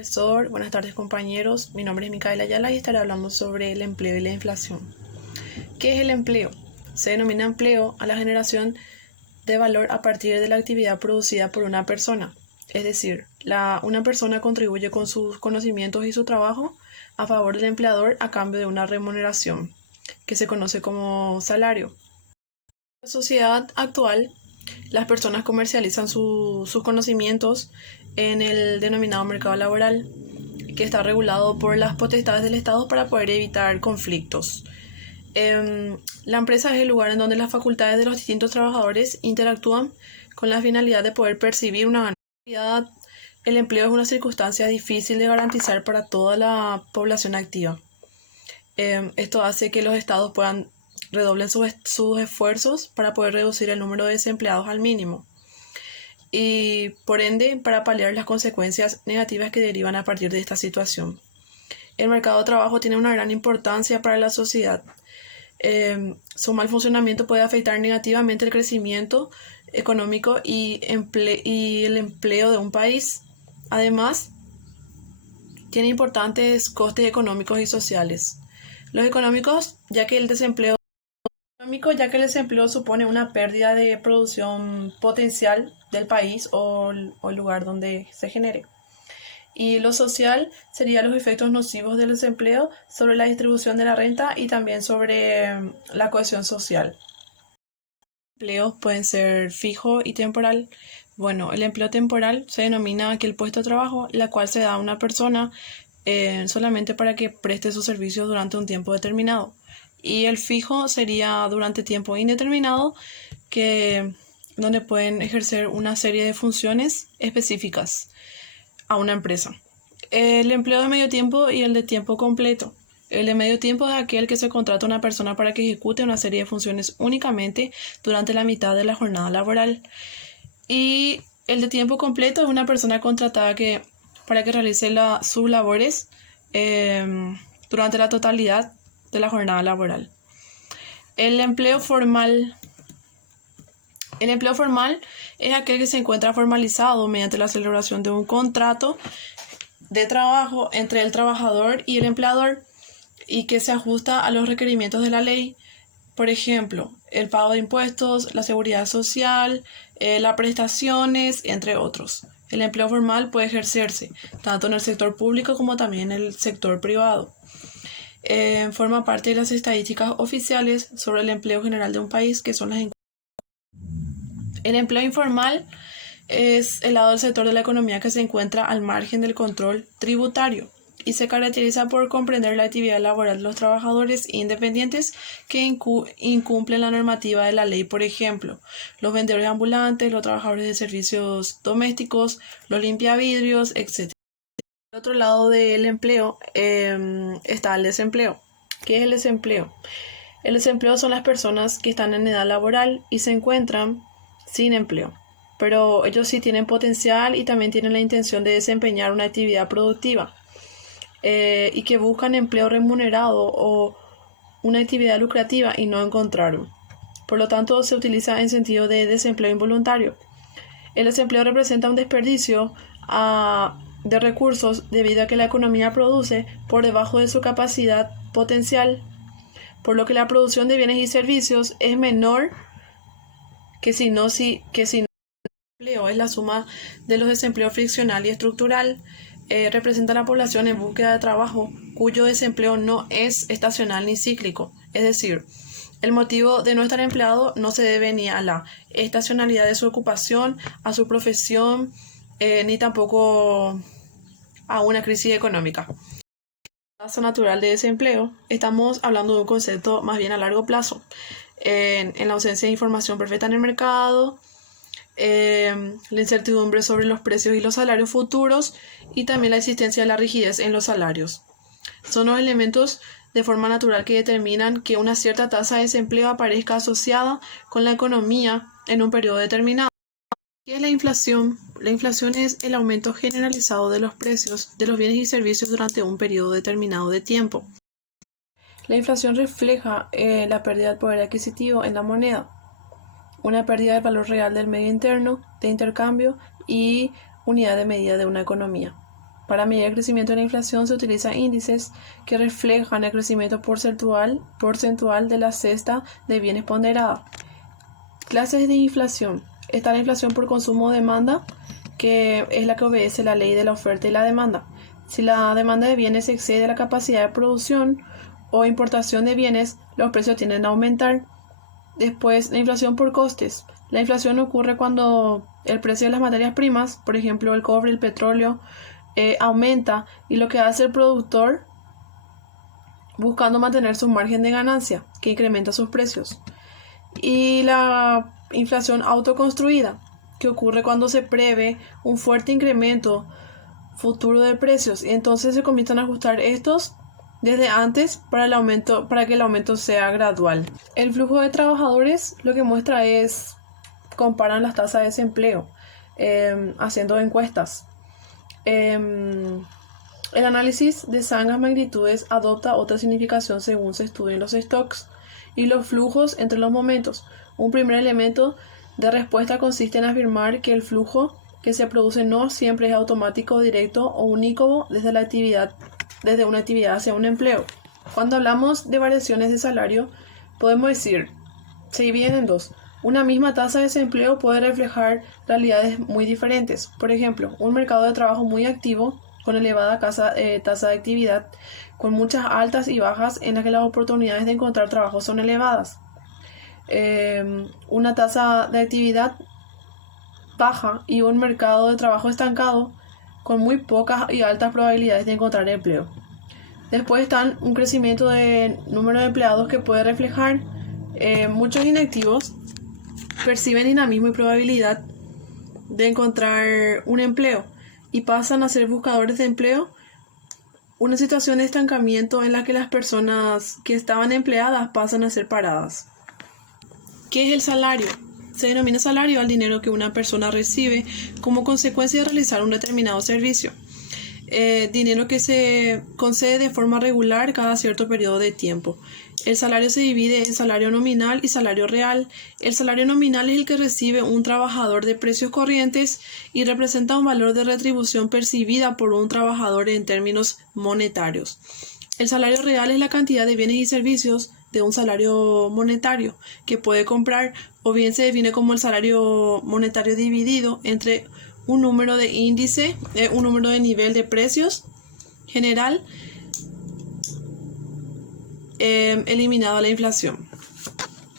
Profesor, buenas tardes compañeros, mi nombre es Micaela Ayala y estaré hablando sobre el empleo y la inflación. ¿Qué es el empleo? Se denomina empleo a la generación de valor a partir de la actividad producida por una persona. Es decir, una persona contribuye con sus conocimientos y su trabajo a favor del empleador a cambio de una remuneración, que se conoce como salario. En la sociedad actual, las personas comercializan sus conocimientos en el denominado mercado laboral, que está regulado por las potestades del Estado para poder evitar conflictos. La empresa es el lugar en donde las facultades de los distintos trabajadores interactúan con la finalidad de poder percibir una ganancia. El empleo es una circunstancia difícil de garantizar para toda la población activa. Esto hace que los estados redoblen sus esfuerzos para poder reducir el número de desempleados al mínimo y, por ende, para paliar las consecuencias negativas que derivan a partir de esta situación. El mercado de trabajo tiene una gran importancia para la sociedad. Su mal funcionamiento puede afectar negativamente el crecimiento económico y el empleo de un país. Además, tiene importantes costes económicos y sociales. Los económicos, ya que el desempleo supone una pérdida de producción potencial del país o el lugar donde se genere. Y lo social sería los efectos nocivos del desempleo sobre la distribución de la renta y también sobre la cohesión social. Empleos pueden ser fijo y temporal. Bueno, el empleo temporal se denomina aquel puesto de trabajo la cual se da a una persona solamente para que preste sus servicios durante un tiempo determinado. Y el fijo sería durante tiempo indeterminado, donde pueden ejercer una serie de funciones específicas a una empresa. El empleo de medio tiempo y el de tiempo completo. El de medio tiempo es aquel que se contrata a una persona para que ejecute una serie de funciones únicamente durante la mitad de la jornada laboral. Y el de tiempo completo es una persona contratada para que realice sus labores durante la totalidad de la jornada laboral. El empleo formal es aquel que se encuentra formalizado mediante la celebración de un contrato de trabajo entre el trabajador y el empleador y que se ajusta a los requerimientos de la ley. Por ejemplo, el pago de impuestos, la seguridad social, las prestaciones, entre otros. El empleo formal puede ejercerse tanto en el sector público como también en el sector privado. Forma parte de las estadísticas oficiales sobre el empleo general de un país, que son las encuestas. El empleo informal es el lado del sector de la economía que se encuentra al margen del control tributario y se caracteriza por comprender la actividad laboral de los trabajadores independientes que incumplen la normativa de la ley, por ejemplo, los vendedores ambulantes, los trabajadores de servicios domésticos, los limpiavidrios, etc. Al otro lado del empleo está el desempleo. ¿Qué es el desempleo? El desempleo son las personas que están en edad laboral y se encuentran sin empleo, pero ellos sí tienen potencial y también tienen la intención de desempeñar una actividad productiva y que buscan empleo remunerado o una actividad lucrativa y no encontraron. Por lo tanto, se utiliza en sentido de desempleo involuntario. El desempleo representa un desperdicio de recursos debido a que la economía produce por debajo de su capacidad potencial, por lo que la producción de bienes y servicios es menor que si no el empleo es la suma de los desempleos friccional y estructural. Representa a la población en búsqueda de trabajo cuyo desempleo no es estacional ni cíclico, es decir, el motivo de no estar empleado no se debe ni a la estacionalidad de su ocupación, a su profesión, ni tampoco a una crisis económica. Tasa natural de desempleo, estamos hablando de un concepto más bien a largo plazo. En la ausencia de información perfecta en el mercado, la incertidumbre sobre los precios y los salarios futuros y también la existencia de la rigidez en los salarios. Son los elementos de forma natural que determinan que una cierta tasa de desempleo aparezca asociada con la economía en un periodo determinado. ¿Qué es la inflación? La inflación es el aumento generalizado de los precios de los bienes y servicios durante un periodo determinado de tiempo. La inflación refleja la pérdida del poder adquisitivo en la moneda, una pérdida del valor real del medio interno de intercambio y unidad de medida de una economía. Para medir el crecimiento de la inflación se utilizan índices que reflejan el crecimiento porcentual de la cesta de bienes ponderada. Clases de inflación. Está la inflación por consumo o demanda, que es la que obedece la ley de la oferta y la demanda. Si la demanda de bienes excede la capacidad de producción o importación de bienes, los precios tienden a aumentar. Después, la inflación por costes. La inflación ocurre cuando el precio de las materias primas, por ejemplo el cobre, el petróleo, aumenta, y lo que hace el productor buscando mantener su margen de ganancia, que incrementa sus precios. Y la inflación autoconstruida, que ocurre cuando se prevé un fuerte incremento futuro de precios y entonces se comienzan a ajustar estos desde antes para que el aumento sea gradual. El flujo de trabajadores lo que muestra es, comparan las tasas de desempleo haciendo encuestas. El análisis de Zangas magnitudes adopta otra significación según se estudien los stocks y los flujos entre los momentos. Un primer elemento de respuesta consiste en afirmar que el flujo que se produce no siempre es automático, directo o unívoco desde una actividad hacia un empleo. Cuando hablamos de variaciones de salario, podemos decir, se dividen en dos. Una misma tasa de desempleo puede reflejar realidades muy diferentes. Por ejemplo, un mercado de trabajo muy activo, con elevada tasa de actividad, con muchas altas y bajas en las que las oportunidades de encontrar trabajo son elevadas. Una tasa de actividad baja y un mercado de trabajo estancado, con muy pocas y altas probabilidades de encontrar empleo. Después están un crecimiento de número de empleados que puede reflejar muchos inactivos perciben dinamismo y probabilidad de encontrar un empleo y pasan a ser buscadores de empleo. Una situación de estancamiento en la que las personas que estaban empleadas pasan a ser paradas. ¿Qué es el salario? Se denomina salario al dinero que una persona recibe como consecuencia de realizar un determinado servicio. Dinero que se concede de forma regular cada cierto periodo de tiempo. El salario se divide en salario nominal y salario real. El salario nominal es el que recibe un trabajador de precios corrientes y representa un valor de retribución percibida por un trabajador en términos monetarios. El salario real es la cantidad de bienes y servicios de un salario monetario que puede comprar, o bien se define como el salario monetario dividido entre un número de índice, un número de nivel de precios general, eliminado la inflación.